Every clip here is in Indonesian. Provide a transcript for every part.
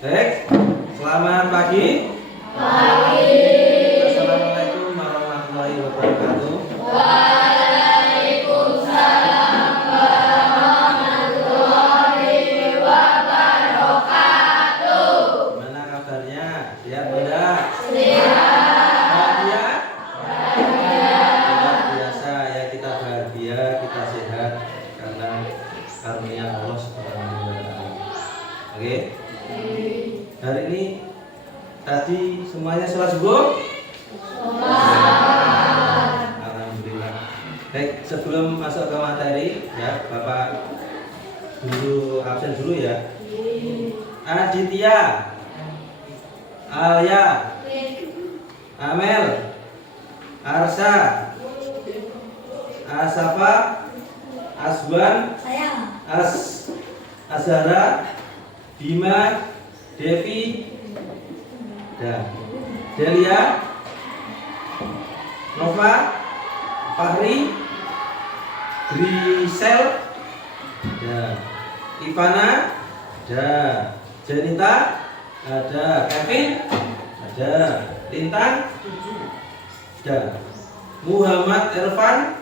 Baik, selamat pagi. Assalamualaikum warahmatullahi wabarakatuh. Waalaikumsalam warahmatullahi wabarakatuh. Gimana kabarnya? Sehat tidak? Sehat. Bahagia? Bahagia. Luar biasa ya, kita bahagia, kita sehat karena karunia Allah Subhanahu wa Ta'ala. Oke. Hari ini tadi semuanya sholat subuh? Alhamdulillah. Baik, sebelum masuk ke materi ya, Bapak dulu absen dulu ya. Aditya, Alia, Amel, Arsa, Asafa, Aswan, Azhara, Bima, Devi, dan Delia, Nova, Fahri, Grisel, dan Ivana, ada Janita, ada Kevin, ada Lintang, dan Muhammad Irfan.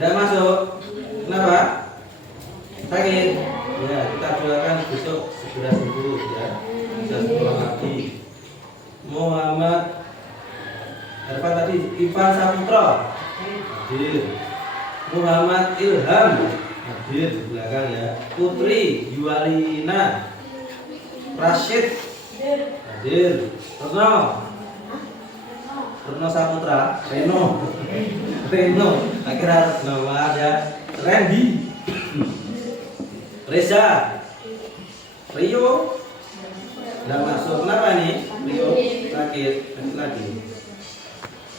Tidak masuk. Kenapa? Sakit. Ya, kita doakan besok segera sembuh ya. Bisa sekolah lagi. Muhammad Irfan tadi, Ivan Saputra hadir. Muhammad Ilham hadir di belakang ya. Putri Yualina, Rashid hadir. Reno Saputra, Reno, akhirnya nama ada Randy, Reza, Rio, nggak masuk. Kenapa nih? Rio sakit lagi.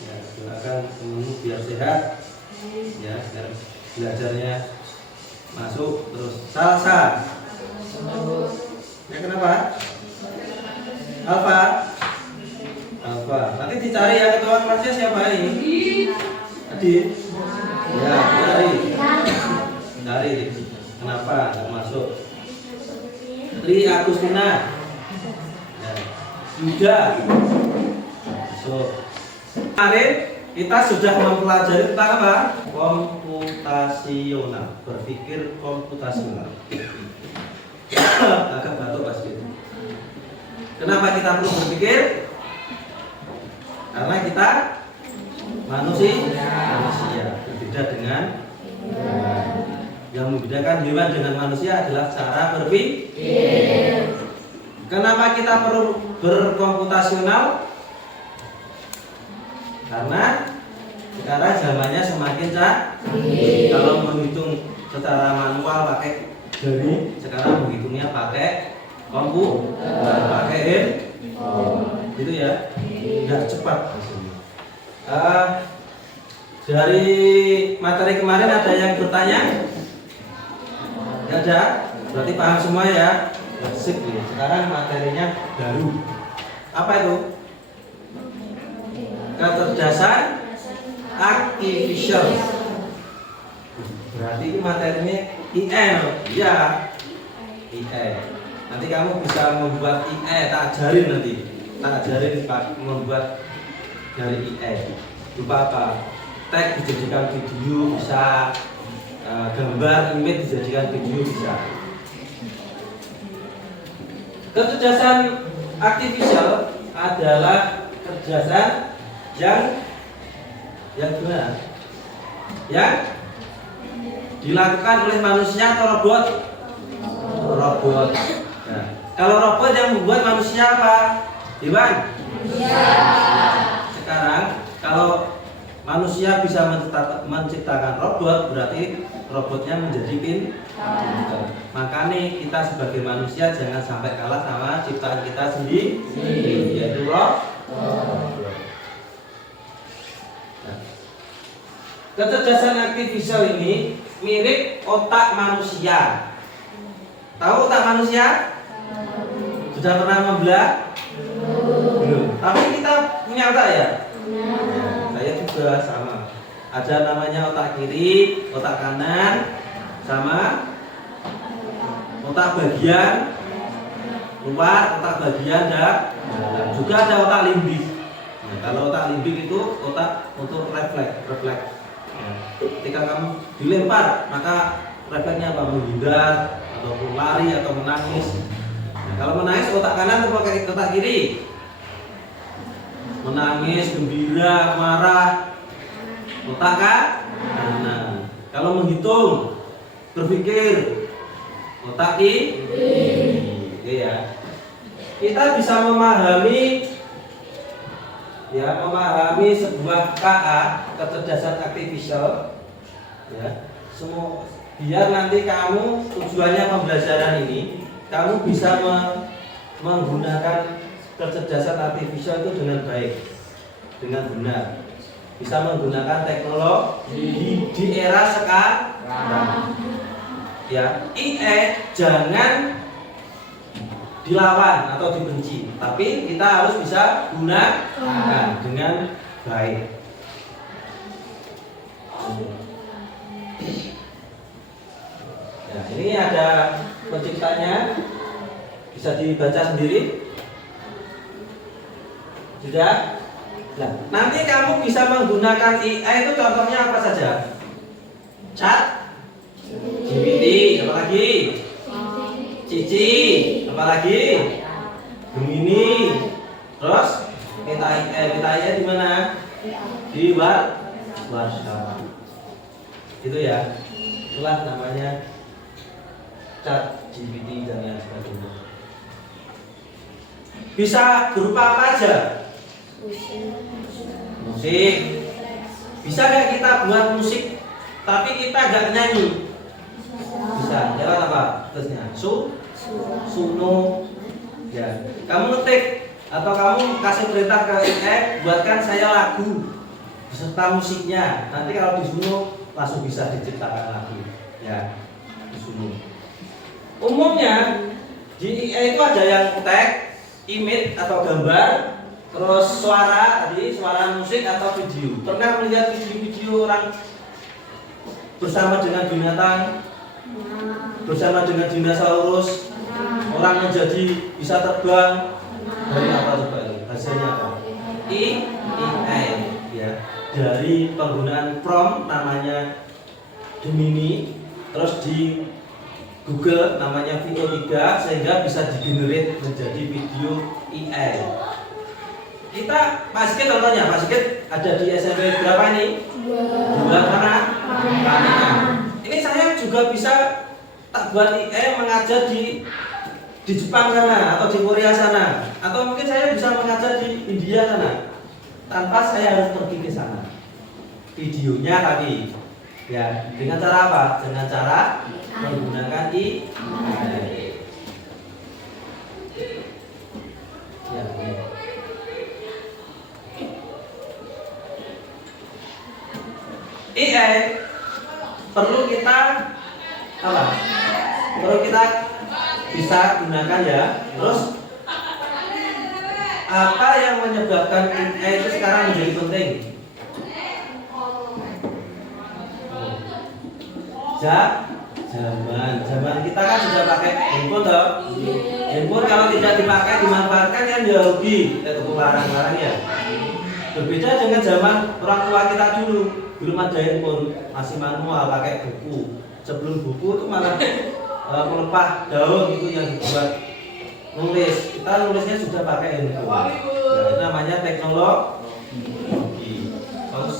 Ya, doakan temenmu biar sehat, ya, biar belajarnya masuk terus. Salsa, ya kenapa? Alfa, nanti dicari ya ketua kelasnya siapa ini? Adit. Ya, cari. Kenapa nggak masuk? Tri Agustina. Ya. Yuda. Masuk. Kemarin kita sudah mempelajari tentang apa? Komputasional, berpikir komputasional. Agak batuk pas gitu. Kenapa kita perlu berpikir? Karena kita manusia berbeda dengan yang membedakan hewan dengan manusia adalah cara berpikir. Kenapa kita perlu berkomputasional? Karena sekarang zamannya semakin canggih. Kalau menghitung secara manual pakai jari, sekarang menghitungnya pakai komputer, pakai handphone, gitu ya. Udah cepat. Dari materi kemarin ada yang bertanya? Tidak ada? Berarti paham semua ya? Sip ya. Sekarang materinya baru. Apa itu? Kecerdasan artificial. Berarti ini materinya IE. Ya, IE. Nanti kamu bisa membuat IE, tak ajarin nanti. Tak ajarin membuat dari IE. Lupa apa? Teks dijadikan video bisa, gambar, image dijadikan video bisa. Kecerdasan artificial adalah kecerdasan yang gimana? Yang dilakukan oleh manusia atau robot? Robot. Nah, kalau robot yang membuat manusia apa? Iwan? Ya. Sekarang kalau manusia bisa menciptakan robot, berarti robotnya menjadi pintar. Makanya kita sebagai manusia jangan sampai kalah sama ciptaan kita sendiri, yaitu robot. Nah, kecerdasan artificial ini mirip otak manusia. Tahu otak manusia? Sudah pernah membelah? Belum. Tapi kita punya otak ya? Saya juga sama. Ada namanya otak kiri, otak kanan, sama otak bagian luar, otak bagian dalam. Juga ada otak limbik. Nah, kalau otak limbik itu otak untuk refleks. Nah, ketika kamu dilempar, maka refleksnya apa? Menghindar, ataupun lari, atau menangis. Nah, kalau menangis otak kanan atau otak kiri? Menangis, gembira, marah, otak kanan. Kalau menghitung, berpikir, otak kiri. Oke ya. Kita bisa memahami sebuah KA, kecerdasan artifisial, ya. Semua biar nanti kamu tujuannya pembelajaran ini, kamu bisa menggunakan kecerdasan artifisial itu dengan baik, dengan benar. Bisa menggunakan teknologi di era sekarang. Ya, IE jangan dilawan atau dibenci, tapi kita harus bisa gunakan dengan baik. Ya, ini ada penciptanya, bisa dibaca sendiri. Sudah? Nah, nanti kamu bisa menggunakan IE itu contohnya apa saja? Chat, GPT, apa lagi? Cici, apa lagi? Gemini, terus kita di mana? Di WhatsApp. Itu ya, itulah namanya Chat GPT dan yang sebagainya. Bisa berupa apa aja? Musik. Bisa nggak kita buat musik tapi kita nggak nyanyi? Bisa. Lewat apa? Terusnya suno. Ya. Kamu ngetik atau kamu kasih perintah ke IE, buatkan saya lagu beserta musiknya. Nanti kalau di suno langsung bisa diciptakan lagu. Ya. Di suno. Umumnya di IE itu ada yang teks, image atau gambar, terus suara, tadi suara musik atau video. Pernah melihat video-video orang bersama dengan binatang, bersama dengan dinosaurus, orang menjadi bisa terbang? Dari apa coba itu? Hasilnya apa? AI, ya. Dari penggunaan prompt namanya Gemini, terus di Google namanya VO3, sehingga bisa digenerate menjadi video AI. Kita Pak Sigit contohnya, Pak Sigit ada di SMP berapa ini? 2 mana? Ini saya juga bisa tak buat IE mengajar di Jepang sana atau di Korea sana, atau mungkin saya bisa mengajar di India sana tanpa saya harus pergi ke sana. Videonya tadi, ya, dengan cara apa? Dengan cara menggunakan IE. Ya, IE perlu kita apa? Perlu kita bisa gunakan ya. Terus apa yang menyebabkan IE itu sekarang menjadi penting? Zaman kita kan sudah pakai handphone toh. Handphone kalau tidak dipakai dimanfaatkan kan ya rugi, itu larang-larang ya. Berbeda dengan zaman orang tua kita dulu, belum ada handphone, masih manual pakai buku. Sebelum buku itu malah melepah daun itu yang dibuat nulis. Kita nulisnya sudah pakai handphone. Ya, itu namanya teknologi. Terus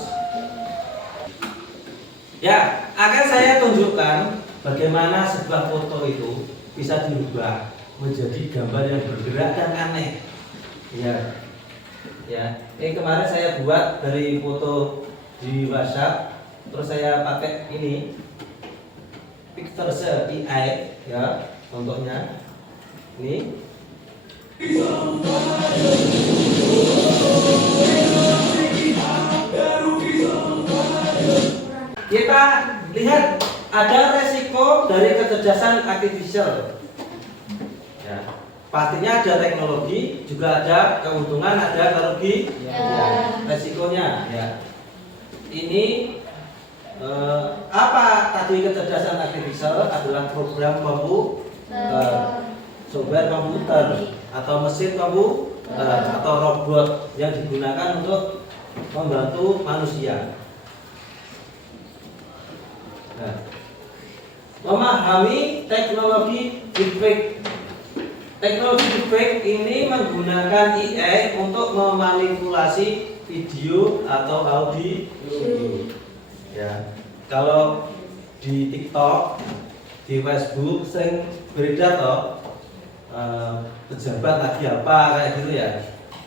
ya, akan saya tunjukkan bagaimana sebuah foto itu bisa dirubah menjadi gambar yang bergerak dan aneh. Ya. Ya, ini kemarin saya buat dari foto di WhatsApp, terus saya pakai ini Pictorsher AI, ya, contohnya ini. Kita lihat ada resiko dari kecerdasan artifisial. Ya. Pastinya ada teknologi, juga ada keuntungan, ada kerugian. Ya. Resikonya, ya. Ini apa tadi kecerdasan artifisial adalah program komputer. software komputer atau mesin komputer atau robot yang digunakan untuk membantu manusia. Nah, memahami teknologi deepfake. Teknologi deepfake ini menggunakan AI untuk memanipulasi video atau audio. Ya, kalau di TikTok, di Facebook sering beredar toh pejabat lagi apa kayak gitu ya.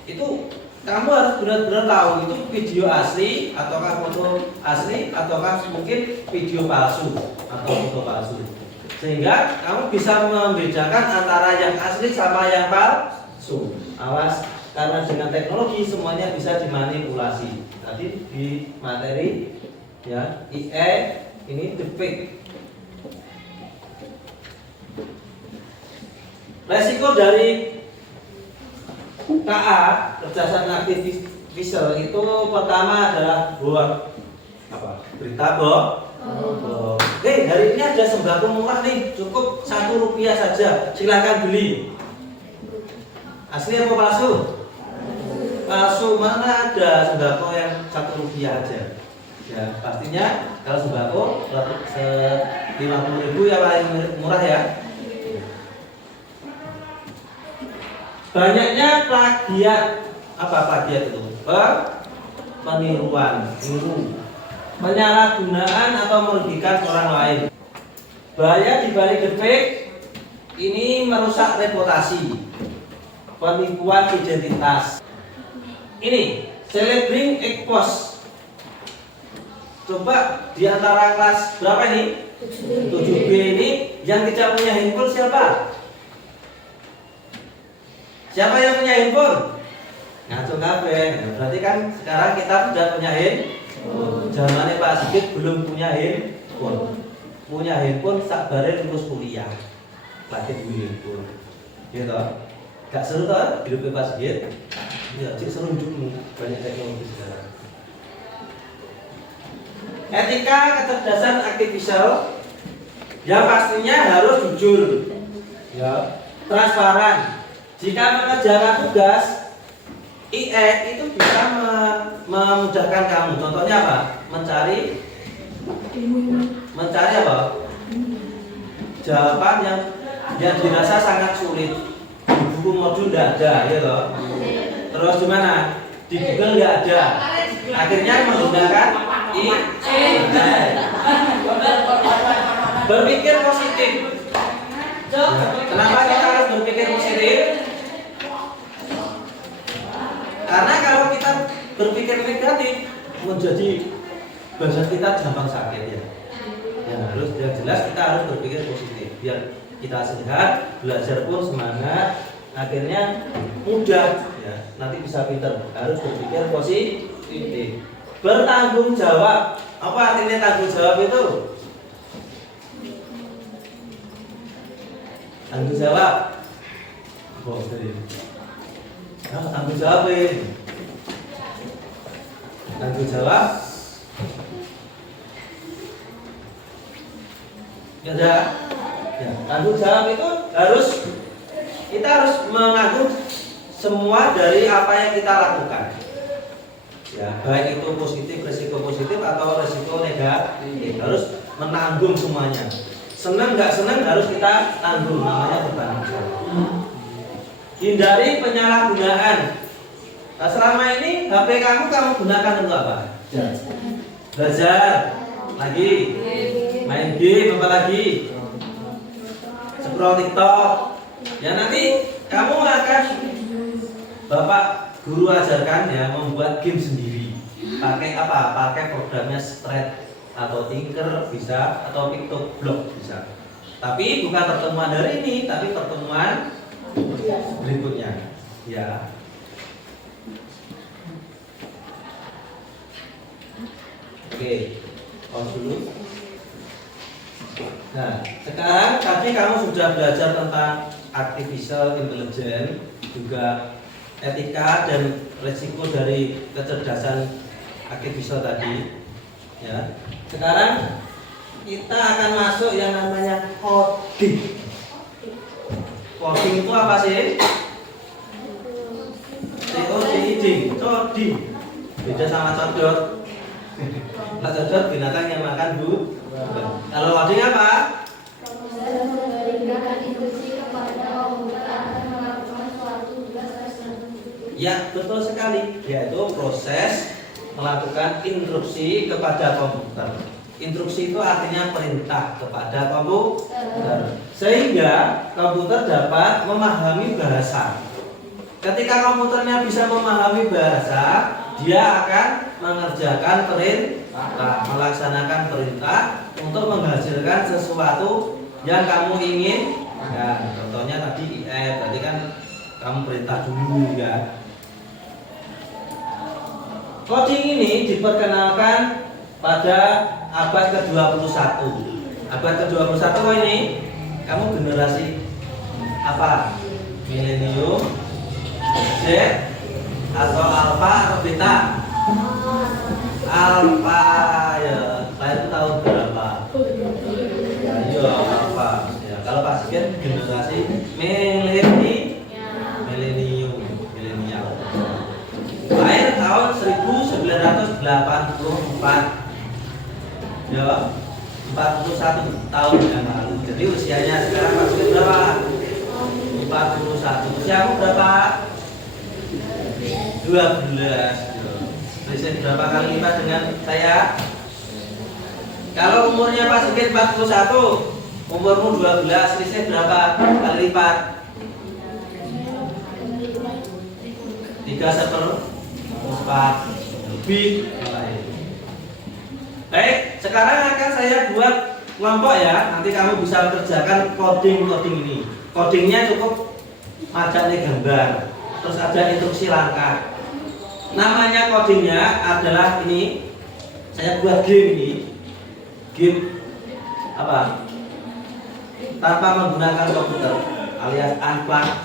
Itu kamu harus benar-benar tahu itu video asli ataukah foto asli ataukah mungkin video palsu atau foto palsu. Sehingga kamu bisa membedakan antara yang asli sama yang palsu. Awas, karena dengan teknologi semuanya bisa dimanipulasi. Tadi di materi ya, AI ini deepfake. Resiko dari KA, kecerdasan artificial itu pertama adalah berita bohong. Oke, hari ini ada sembako murah nih, cukup Rp1 saja, silahkan beli. Asli apa palsu? Palsu. Mana ada sembako yang Rp1 aja? Ya, pastinya kalau sembako 50.000 ya paling murah ya. Banyaknya plagiat. Apa plagiat itu? Peniruan, penyalahgunaan atau merugikan orang lain. Bahaya di balik deepfake ini merusak reputasi, penipuan identitas. Ini celebrity expose. Coba di antara kelas berapa ini? 7B ini yang tidak punya handphone siapa? Siapa yang punya handphone? Ngaco kabeh. Berarti kan sekarang kita sudah punya handphone. Zamannya Pak Sigit belum punya handphone. Punya handphone sak bare lulus kuliah. Lagi punya handphone. Gitu. Gak seru toh hidupnya Pak Sigit? Ya, cik seru hidupmu. Banyak teknologi sekarang. Etika kecerdasan artificial yang pastinya harus jujur, ya, transparan. Jika mengerjakan tugas, AI itu bisa memudahkan kamu. Contohnya apa? Mencari apa? Jawaban yang dirasa sangat sulit. Di buku modul tidak ada, ya toh. Terus gimana? Di Google nggak ada. Akhirnya menggunakan AI. Berpikir positif. Kenapa kita harus berpikir positif? Karena kalau kita berpikir negatif, menjadi badan kita gampang sakit ya. Yang jelas kita harus berpikir positif biar kita sehat, belajar pun semangat, akhirnya mudah ya. Nanti bisa pintar. Harus berpikir positif. Bertanggung jawab. Apa artinya tanggung jawab itu? Tanggung jawab. Tanggung jawab ini. Tanggung jawab. Ya, tanggung jawab itu kita harus menanggung semua dari apa yang kita lakukan. Ya, baik itu resiko positif atau resiko negatif, harus menanggung semuanya. Senang nggak senang harus kita tanggung, namanya bertanggung jawab. Hindari penyalahgunaan. Nah, selama ini HP kamu gunakan untuk apa? Belajar, lagi main game, apa lagi? Scroll TikTok. Ya nanti kamu akan Bapak guru ajarkan ya membuat game sendiri. Pakai apa? Pakai programnya Stretch atau Tinker bisa, atau PictoBlock bisa. Tapi bukan pertemuan hari ini, tapi pertemuan berikutnya. Ya. Oke, pause dulu. Nah, sekarang tadi kamu sudah belajar tentang artificial intelligence, juga etika dan resiko dari kecerdasan artificial tadi. Ya. Sekarang kita akan masuk yang namanya coding. Coding itu apa sih? Coding. Beda sama codot. Nah, codot binatang yang makan Kalau coding apa? Ya, betul sekali. Yaitu proses melakukan instruksi kepada komputer. Instruksi itu artinya perintah kepada komputer, sehingga komputer dapat memahami bahasa. Ketika komputernya bisa memahami bahasa, dia akan mengerjakan perintah, melaksanakan perintah untuk menghasilkan sesuatu yang kamu ingin. Ya, contohnya tadi IF, berarti kan kamu perintah dulu ya. Coding ini diperkenalkan pada abad ke-21. Abad ke-21 ini kamu generasi apa? Milenium, Z, atau alpha atau beta? Alpha ya. Saya itu tahun berapa? Ya, iya alpha. Ya, kalau Pak Sigit generasi milenial. Lahir tahun 1984. Ya, 41 tahun yang lalu. Jadi usianya sekarang Pak Sigit berapa? 41. Usiamu berapa? 12. Selisih berapa kali lipat dengan saya? Kalau umurnya Pak Sigit 41, umurmu 12, selisih berapa kali lipat? 3/4 lebih. Baik, sekarang akan saya buat kelompok ya. Nanti kamu bisa kerjakan coding ini. Codingnya cukup majane gambar, terus ada instruksi langkah. Namanya codingnya adalah ini. Saya buat game ini. Game apa? Tanpa menggunakan komputer alias unplugged.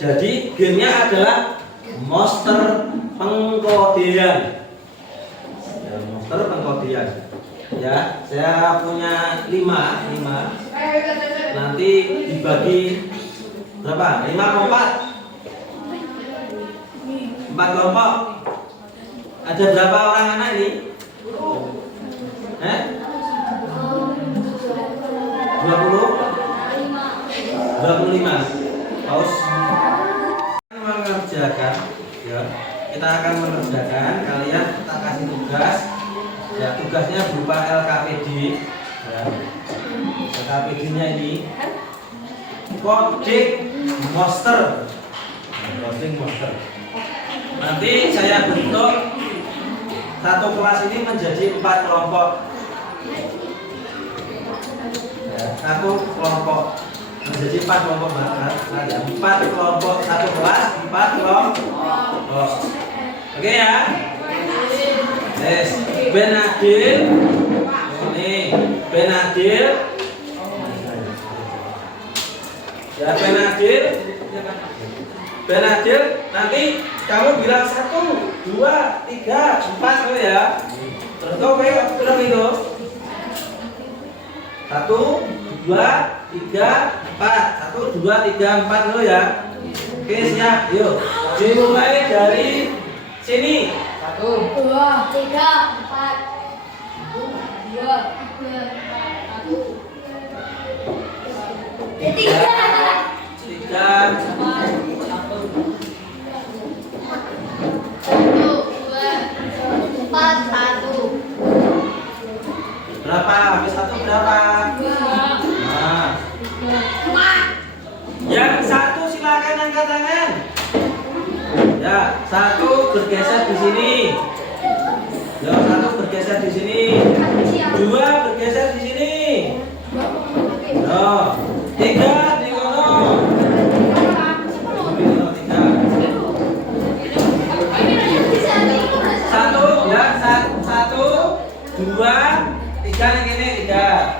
Jadi gamenya adalah monster pengkodean. Ya, monster pengkodean. Ya, saya punya 5. Nanti dibagi berapa? 5 kelompok. 4 kelompok. Ada berapa orang anak ini? 25. Paus. Mengerjakan ya. Kita akan mengerjakan, kalian kita kasih tugas. Ya, tugasnya berupa LKPD ya. LKPD-nya ini coding monster. Coding monster. Nanti saya bentuk satu kelas ini menjadi 4 kelompok. Ya, satu kelompok menjadi 4 kelompok ada 4 kelompok satu kelas, 4 kelompok. Oke ya. Yes. Benadil. Ini Benadil. Ya Benadil. Benadil. Nanti kamu bilang 1, 2, 3, 4 gitu ya. Terus kau bilang itu 1, 2, 3, 4. 1, 2, 3, 4 dulu ya. Oke siap. Yuk. Dimulai dari sini. 1, 2, 3, 4. 2, 3, 4. Berapa? Habis 1 berapa? 2. Nah. Yang 1 silakan angkat tangan. Ya, 1 bergeser di sini. Ya, 1 bergeser di sini. 2 bergeser di sini. Ya, 3 di kono. 1 ya, 1, 2, 3 yang ini 3.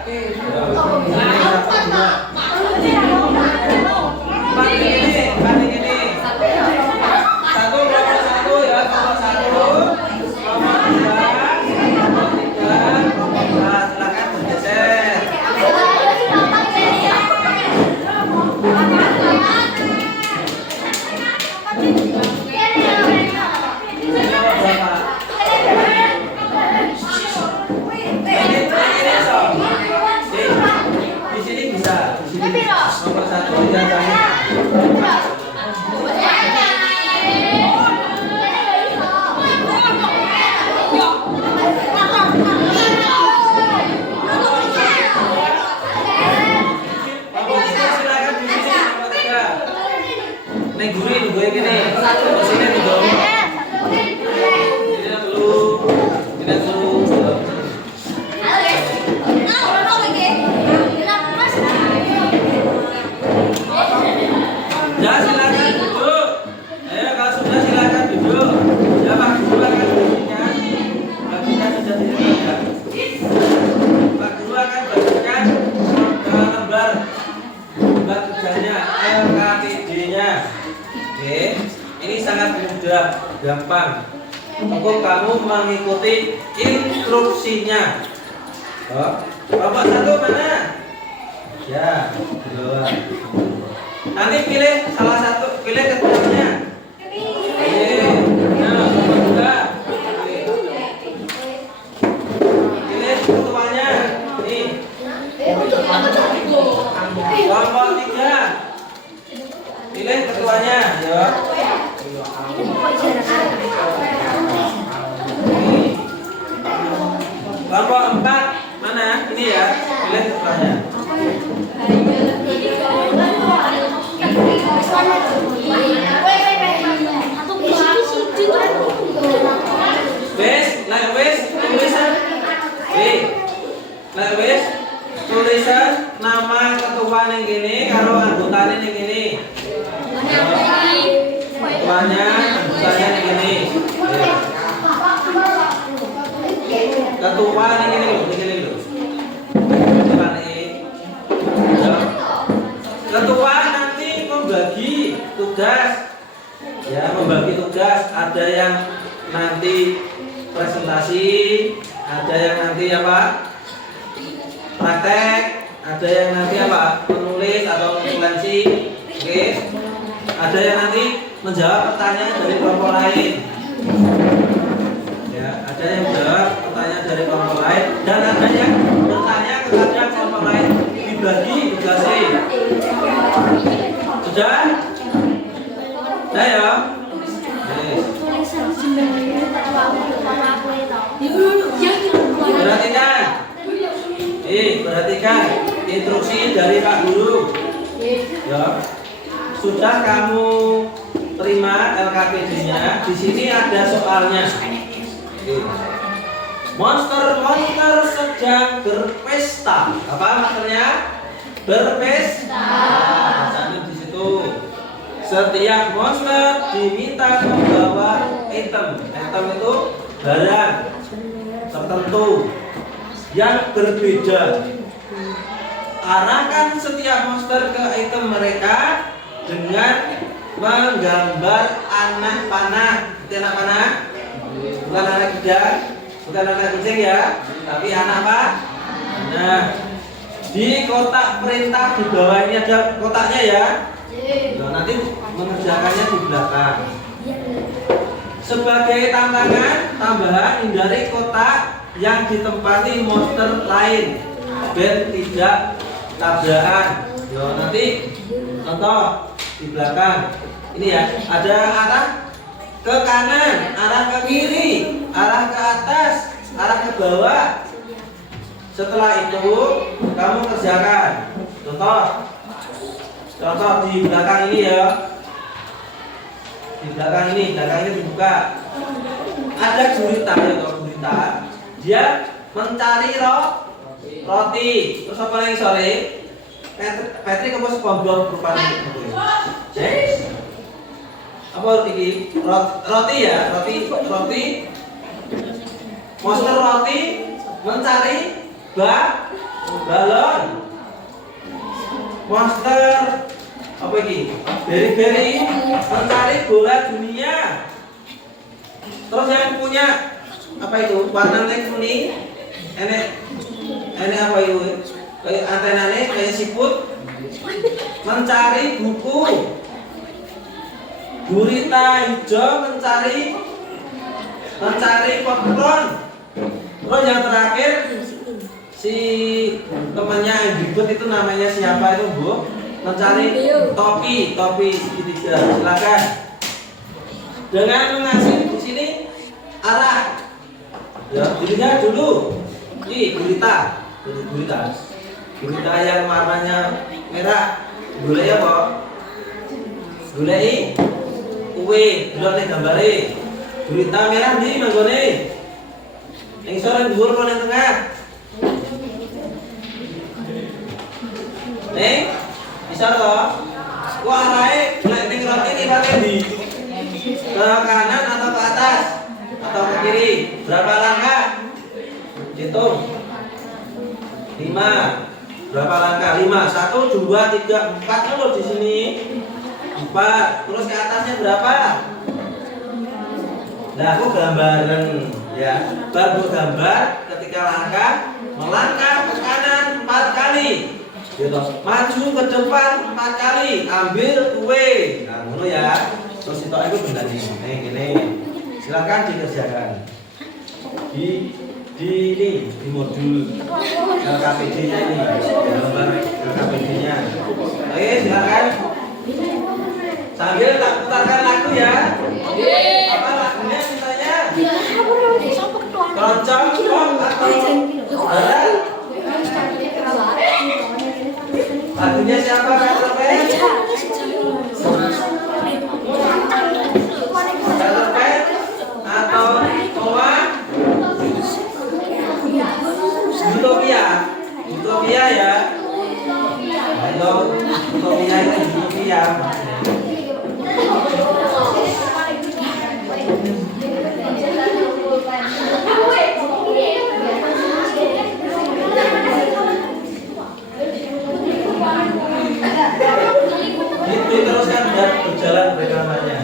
Kelompok 3 silakan di sini kelompok 3. Nek guru gue gini. Sini nih dong. Ini dulu. Ini dulu. Ya silakan duduk. Ayo kalau sudah silakan duduk. Ya Pak Guru akan bagikan. Bagikan sudah tidak ya. Pak Guru akan bagikan lembar tugasnya LKPD-nya. Oke, ini sangat mudah, gampang. Cukup kamu mengikuti instruksinya. Oh, kelompok 1 mana? Ya, dua. Nanti pilih salah satu, pilih ketuanya. Nah, kelompok 2. Pilih ketuanya. Nih. Kelompok 3. Pilih ketuanya, ya. Kelompok 4 mana? Ini ya. Pilih ketuanya. Wes, tulisan. Wes, tulisan nama ketua ning kene karo anggotane ning kene. Ketuanya, anggotanya ning kene. Ketua ning kene lho, ning kene lho. Ketua nanti membagi tugas. Ya, membagi tugas. Ada yang nanti presentasi, ada yang nanti apa? Praktek, ada yang nanti apa? Menulis atau konferensi. Oke. Ada yang nanti menjawab pertanyaan dari kelompok lain. Ya, ada yang menjawab pertanyaan dari kelompok lain dan ada yang bertanya kepada kelompok lain. Dibagi tugasnya. Sudah? Sudah ya? Perhatikan. Perhatikan instruksi dari Pak Guru. Ya. Sudah kamu terima LKPD-nya. Di sini ada soalnya. Monster sedang berpesta. Apa maksudnya? Berpesta. Bacanya di situ. Setiap monster diminta membawa item. Item itu barang tertentu yang berbeda. Arahkan setiap monster ke item mereka dengan menggambar anak panah. Itu anak panah? Bukan anak kucing, bukan anak kucing ya, tapi anak apa? Nah, di kotak perintah di bawah ini ada kotaknya ya. Nah, nanti mengerjakannya di belakang. Sebagai tantangan tambahan, hindari kotak yang ditempati monster lain dan tidak tabrakan. Yo, nanti contoh di belakang. Ini ya, ada arah ke kanan, arah ke kiri, arah ke atas, arah ke bawah. Setelah itu kamu kerjakan. Contoh di belakang ini ya. Di belakang ini dibuka. Ada gurita ya, gurita. Dia mencari roti. Terus apa lagi sore? Patrick kamu SpongeBob rupanya. Apa ini? Roti ya, roti. Monster roti mencari balon. Monster apa ini? Beri mencari bola dunia. Terus yang punya apa itu? Warna kuning. Ini apa itu? Kayak antenanya kayak siput. Mencari buku. Gurita hijau mencari popcorn. Terus yang terakhir si temannya yang ribut itu namanya siapa itu, Bu? mencari topi segitiga. Silakan. Dengan mengasih di sini arah. Ya, dilihat dulu. Ini gurita. Gurita yang warnanya merah. Golek apa? Goleki kuwe, delok ning gambare. Gurita merah ndi manggone? Ning sore dhuwur apa ning tengah? Ning bisa to? Ku arahe golek ning roti iki pake ndi? Ke kanan atau ke atas? Atau ke kiri? Berapa langkah? Hitung. 5. Berapa langkah? 5. 1 2 3 4 dulu di sini. 4. Terus ke atasnya berapa? Nah, aku gambaran ya. Baru gambar ketika langkah melangkah ke kanan 4 kali. Gitu. Maju ke depan 4 kali, ambil kue. Nah, ngono ya. Terus itu aku benda gini. Silakan dikerjakan. Di modul LKPD-nya ini, gambar LKPD-nya. Oke, silakan. Sambil tak putarkan lagu ya. Apa lagunya ceritanya? Keroncong, pop atau barat? Lagunya siapa Kak Topeng? Kak Topeng atau Toa? Utopia ya. Ayo, Utopia itu Utopia. Diteruskan biar berjalan rekamannya.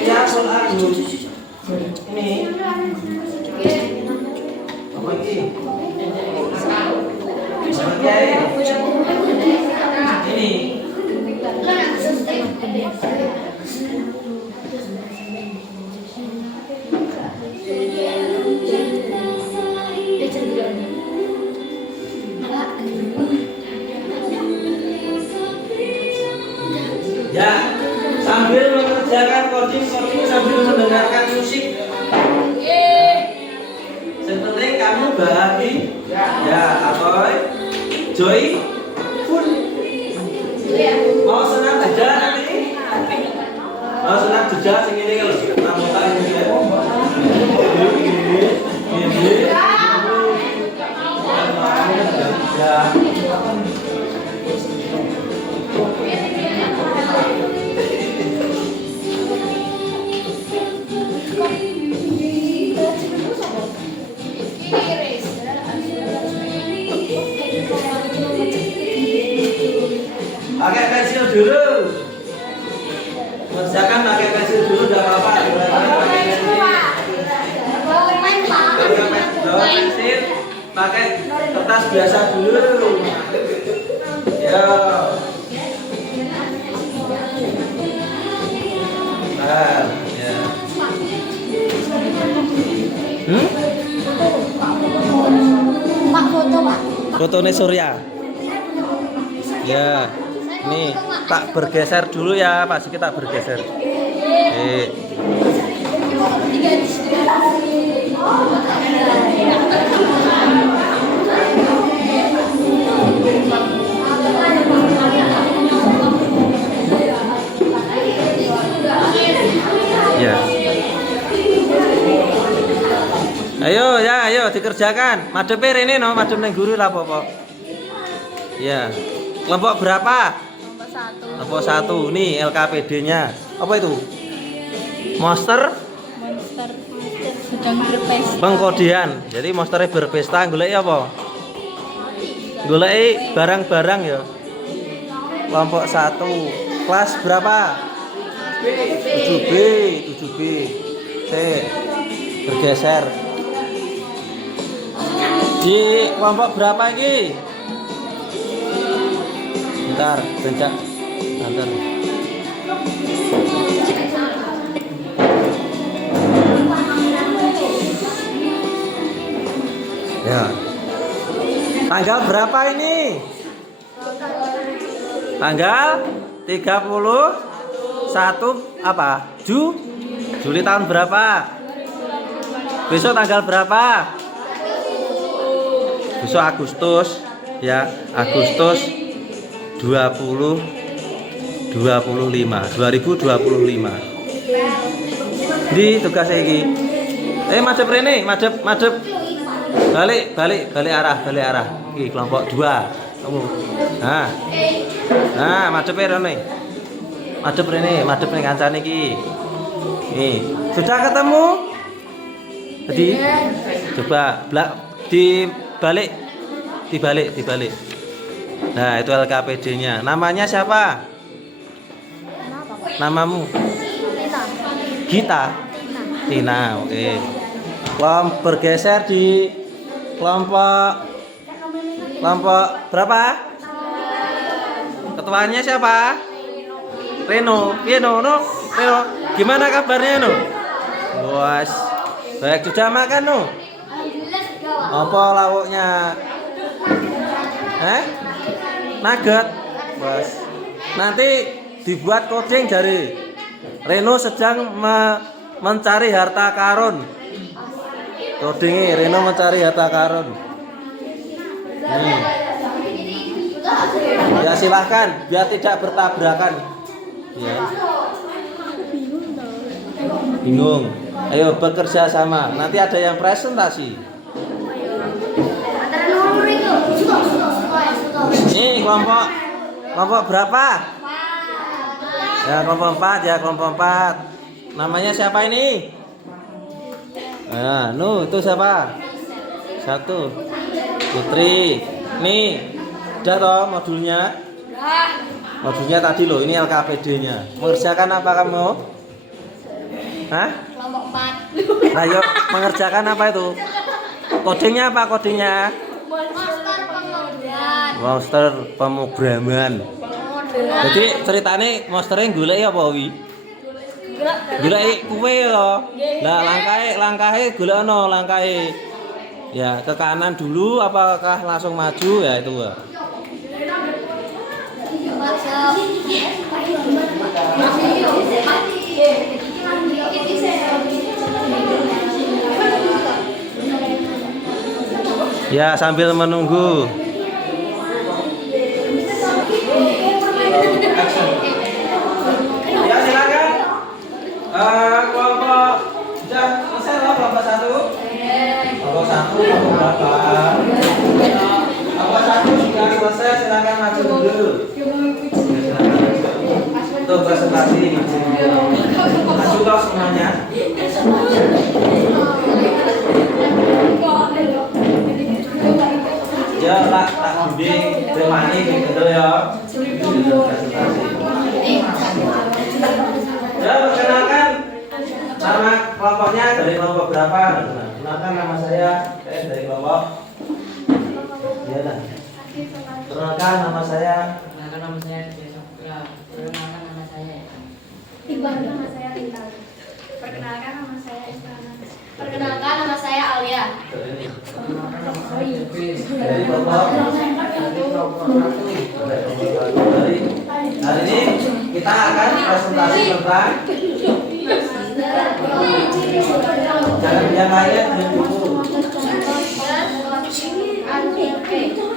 Ya, pun aku. Ini. Apa ini? Ini. Ya, sambil mengerjakan coding sambil mendengarkan musik. Yang penting kamu bahagia. Ya, apa? Joy. Mau senang aja nanti? Mau senang jejak sing ngene lho. Kamu tak ini ya. Ini. Ya. Pakai pensil dulu. Kerjakan pakai pensil dulu, enggak apa-apa. Pensil, pakai kertas biasa dulu. Ya. Nah, ya. Pak foto, Pak. Fotonya Surya. Ya. Nih, tak bergeser dulu ya, Pak Siki tak bergeser. Ya. Ayo dikerjakan. Madep rene no, madep nang guru lah apa-apa. Ya. Kelompok berapa? Kelompok 1. Nih LKPD-nya. Apa itu? Monster sedang berpesta. Pengkodian. Jadi monsternya berpesta goleki apa? Goleki barang-barang ya. Kelompok 1. Kelas berapa? 7B. Bergeser. Di kelompok berapa ini? Bentar, bentar. Bentar. Ya. Tanggal berapa ini? Tanggal 31 apa? Juli tahun berapa? Besok tanggal berapa? Besok Agustus ya, Agustus 2025. Di tugas iki. Madhep rene, madhep. Balik arah. Iki kelompok 2. Kamu. Nah, madhep rene. Madhep rene kancane iki. Nih, sudah ketemu? Tadi coba dibalik. Nah, itu LKPD-nya. Namanya siapa? Namamu? Gita. Tina, oke. Bergeser di kelompok berapa? Ketuanya siapa? Reno. Gimana kabarnya, No? Luas. Baik, sudah makan, No? Apa lauknya? Nugget. Bos. Nanti dibuat coding dari Reno sedang mencari harta karun. Codingnya Reno mencari harta karun. Ya silahkan biar tidak bertabrakan. Ya. Bingung. Ayo bekerja sama. Nanti ada yang presentasi. Ini kelompok berapa? Ya kelompok 4. Namanya siapa ini? Nah, itu siapa? 1. Putri. Nih, udah toh modulnya? Modulnya tadi loh, ini LKPD-nya. Mengerjakan apa kamu? Hah? Kelompok 4. Ayo, mengerjakan apa itu? Codingnya apa kodingnya? Monster pemrograman. Jadi ceritane monsternya golek apa wi? Golek kue loh. Lah langkahe golekno langkahe. Ya, ke kanan dulu apakah langsung maju ya itu. Ya, sambil menunggu. Ya, silakan. Kelompok sudah selesai loh kelompok 1. Kelompok 1 kelompok berapa? Kelompok 1 sudah selesai, silakan maju dulu. Untuk presentasi maju toh semuanya. Ya tak bimbing temani gitu ya. Ya perkenalkan nama kelompoknya dari kelompok berapa? Kenalkan nama saya dari kelompok. Ya dah. Perkenalkan nama saya. Perkenalkan nama saya Desokra. Perkenalkan nama saya. Nama saya Rita. Perkenalkan nama saya Istana. Perkenalkan nama saya Alia. Perkenalkan nama saya Jepis. Dari kelompok. Hari ini kita akan presentasi tentang jangan yang lain dengan buku.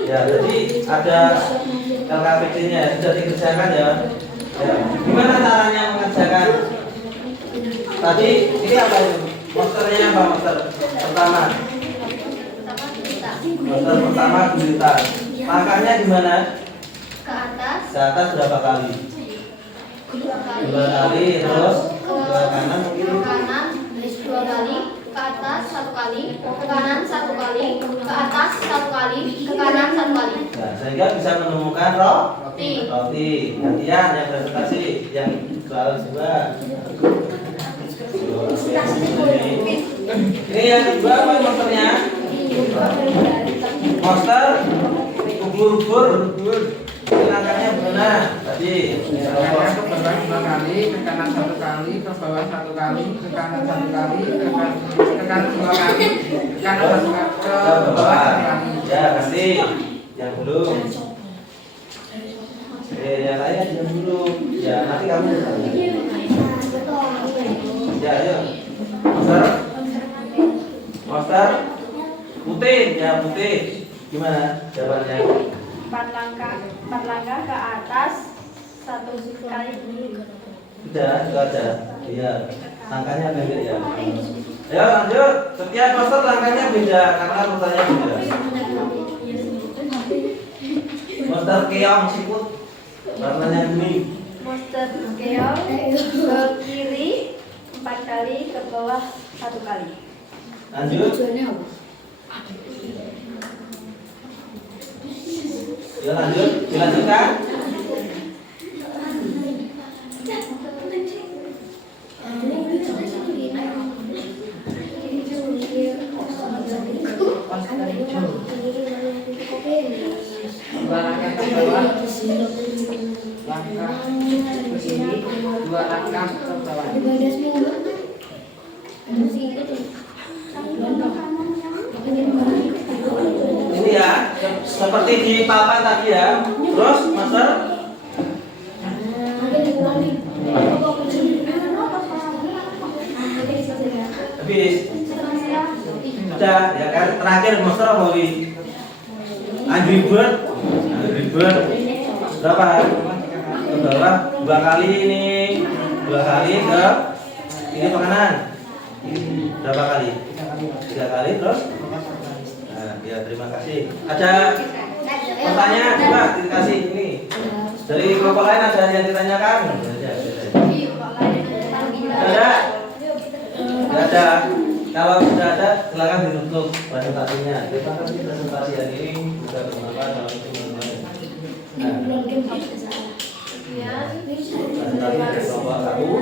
Ya, jadi ada LKPD-nya sudah dikerjakan ya. Ya. Gimana caranya mengerjakan? Tadi ini apa itu? Monsternya apa monster? Pertama. Monster pertama gurita. Langkahnya gimana? Ke atas. Ke atas berapa kali? 2 kali, terus ke kanan mungkin. Ke kanan 2 kali. Ke atas 1 kali. Ke kanan 1 kali. Ke atas 1 kali. Ke kanan 1 kali. Nah, sehingga bisa menemukan roti. Gantian yang presentasi yang soal 2. Ini yang kedua apa monsternya? Monster, ubur-ubur, angkanya mana tadi? Angkanya ke bawah 2 kali, ke kanan 1 kali, ke bawah 1 kali, ke kanan 1 kali, ke kanan 2 kali, ke kanan 1 kali, ke bawah 1 kali. Ya, nanti yang belum. Yang lain yang belum. Ya, nanti kamu. Ya, ayo. Monster. Monster. Putih, ya putih. Gimana jawabannya? 4 langkah ke atas, 1 kali. Udah, itu aja. Iya. Langkahnya beda ya. Ayo lanjut. Setiap monster langkahnya beda karena urutannya beda. Monster keong siput warnanya kuning. Monster keong ke kiri 4 kali, ke bawah 1 kali. Lanjut. Ya lanjut, dilanjutkan. Dua langkah ke bawah, langkah ke sini, 2 langkah ke bawah. Ini ya, seperti di papan tadi ya. Terus, Master. Habis. Sudah, ya kan? Terakhir Master mau di Angry Bird. Angry Bird. Berapa? Ke bawah 2 kali ini. 2 kali ke ini ke kanan. Berapa kali? 3 kali terus. Nah, ya terima kasih. Ada pertanyaan coba dikasih ini. Dari kelompok lain ada yang ditanyakan? Ada? Tidak ada. Kalau sudah ada, silakan ditutup presentasinya. Terima kasih presentasi hari ini juga bermanfaat bagi teman-teman. Nah, presentasi dari kelompok 1.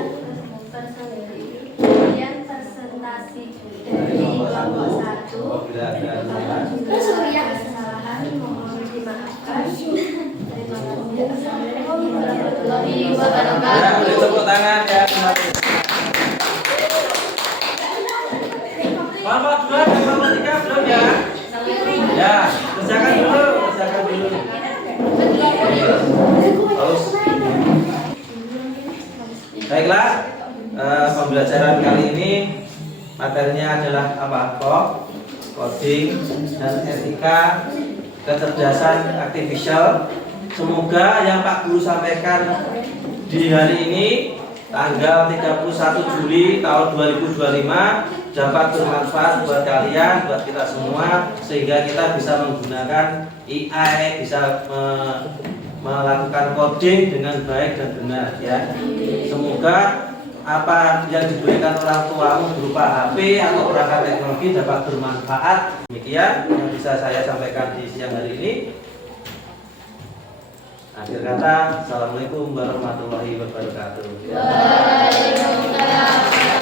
Kemudian presentasi dari kelompok 1. Apabila ada kesalahan, Kesalahan mohon dimaafkan. Terima kasih. Assalamualaikum warahmatullahi wabarakatuh. ya, boleh tepuk tangan ya. Terima kasih. Kelompok 2 dan kelompok 3 belum ya? Ya, kerjakan dulu, kerjakan dulu. Terus. Baiklah, pembelajaran kali ini materinya adalah apa? Coding dan etika kecerdasan artifisial. Semoga yang Pak Guru sampaikan di hari ini tanggal 31 Juli tahun 2025 dapat bermanfaat buat kalian, buat kita semua, sehingga kita bisa menggunakan AI, bisa melakukan coding dengan baik dan benar ya. Semoga apa yang diberikan orang tuamu berupa HP atau perangkat teknologi dapat bermanfaat. Demikian yang bisa saya sampaikan di siang hari ini. Akhir kata, Assalamualaikum warahmatullahi wabarakatuh. Waalaikumsalam.